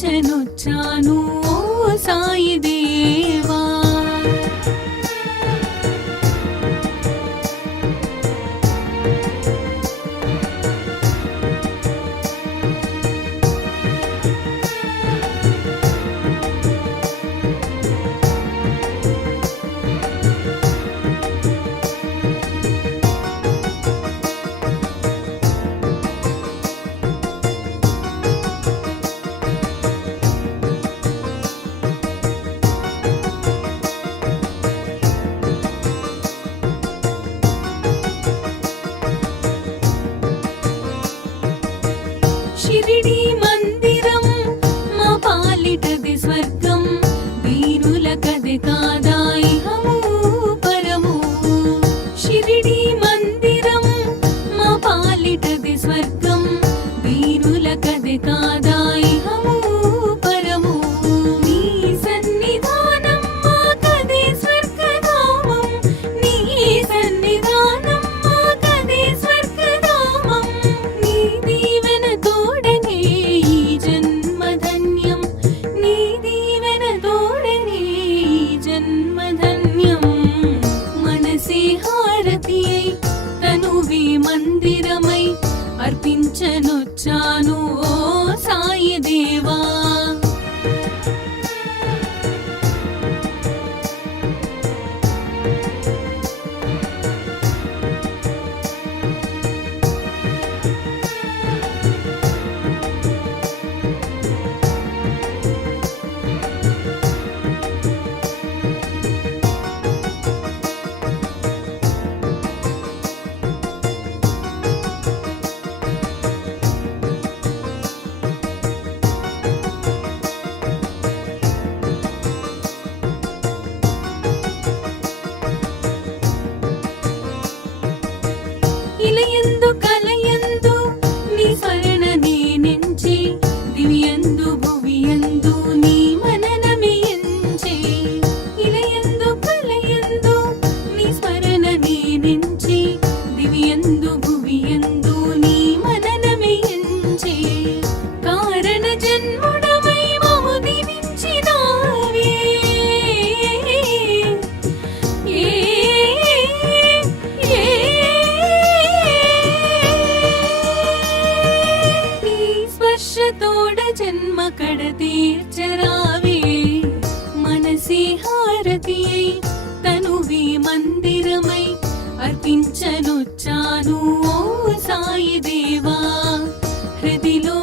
అర్పించనొచ్చాను ఓ సాయి దేవా. షిరిడి మందిరం మా పాలిటది స్వర్గం, దీనులకది కాదా ఇహము పరము. షిరిడి మందిరం మా పాలిటది స్వర్గం, దీనులకది కాదా ఇహము పరము. నీ సన్నిధానం మాకది స్వర్గధామం, నీ సన్నిధానం మాకది స్వర్గధామం. నీ దీవెన తోడనే ఈ జన్మధన్యం, నీ దీవెన తోడనే ఈ జన్మధన్యం. మనసే హారతి అయి తనువే మందిరమై అర్పించనొచ్చాను ఓ సాయి దేవా. ఇలయందు కలయందు నీ స్మరణ నేనెంచి, దివ్యందు భువియందు నీ మననమే ఎంచే. ఇలయందు కలయందు నీ స్మరణ నేనెంచి, దివ్యందు భువియందు నీ మననమే ఎంచే. కారణ జన్ముడవై మము దీవించినావే, తోడ జన్మ కడ తీర్చరావే. మనసే హారతి అయి తనువే మందిరమై అర్పించనొచ్చాను ఓ సాయి దేవా. హృదిలో